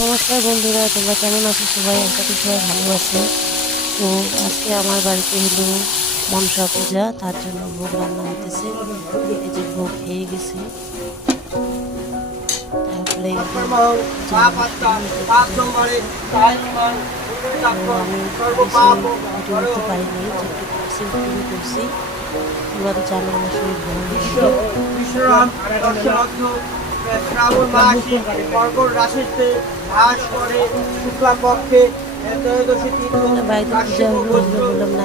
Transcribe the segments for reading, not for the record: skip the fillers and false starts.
নমস্কার বন্ধুরা, তোমরা কেমন আছো? সবাই আশা করি সবাই ভালো আছে। তো আজকে আমার বাড়িতে হলো মনসা পূজা, তার জন্য ভোগ রান্না হতেছে। এই যে ভোগ হয়ে গেছে, তারপরে আমি বেশি ভিডিও করতে পারিনি, যেটুকু করছি ওটুকু করছি। তোমরা তো জানো আমার শরীর ভালো। শ্রাবণ মাসে কর্কট রাশিতে ঘাস করে শুক্লা পক্ষে ত্রয়োদশী তিথি বললাম না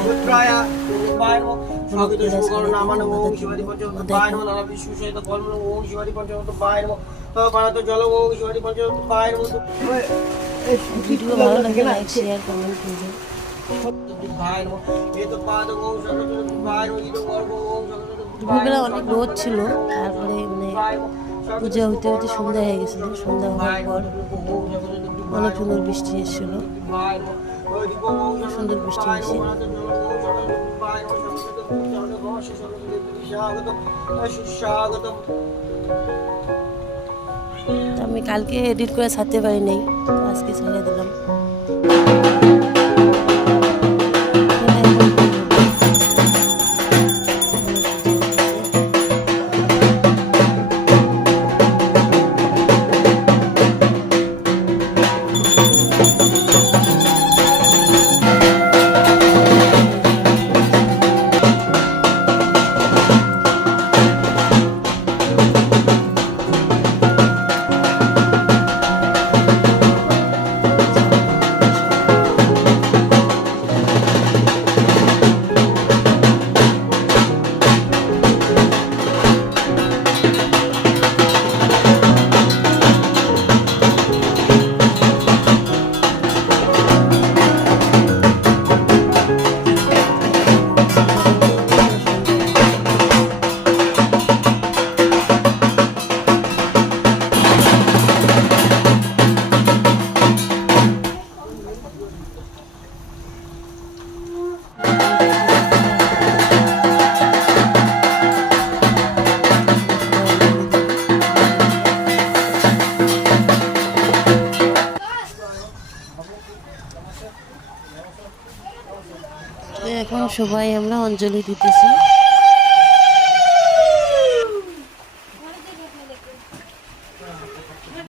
ভিডিও ভালো লাগে, লাইক শেয়ার কমেন্ট করবেন। দুপুরবেলা অনেক রোদ ছিল, তারপরে পূজা হইতে হইতে সন্ধ্যা হয়ে গেছিল। সন্ধ্যা হওয়ার পর অনেক সুন্দর বৃষ্টি এসেছিল, সুন্দর বৃষ্টি হয়েছে। আমি কালকে এডিট করে ছাড়তে পারি নাই, তো আজকে ছেড়ে দিলাম। এখন সবাই আমরা অঞ্জলি দিতেছি।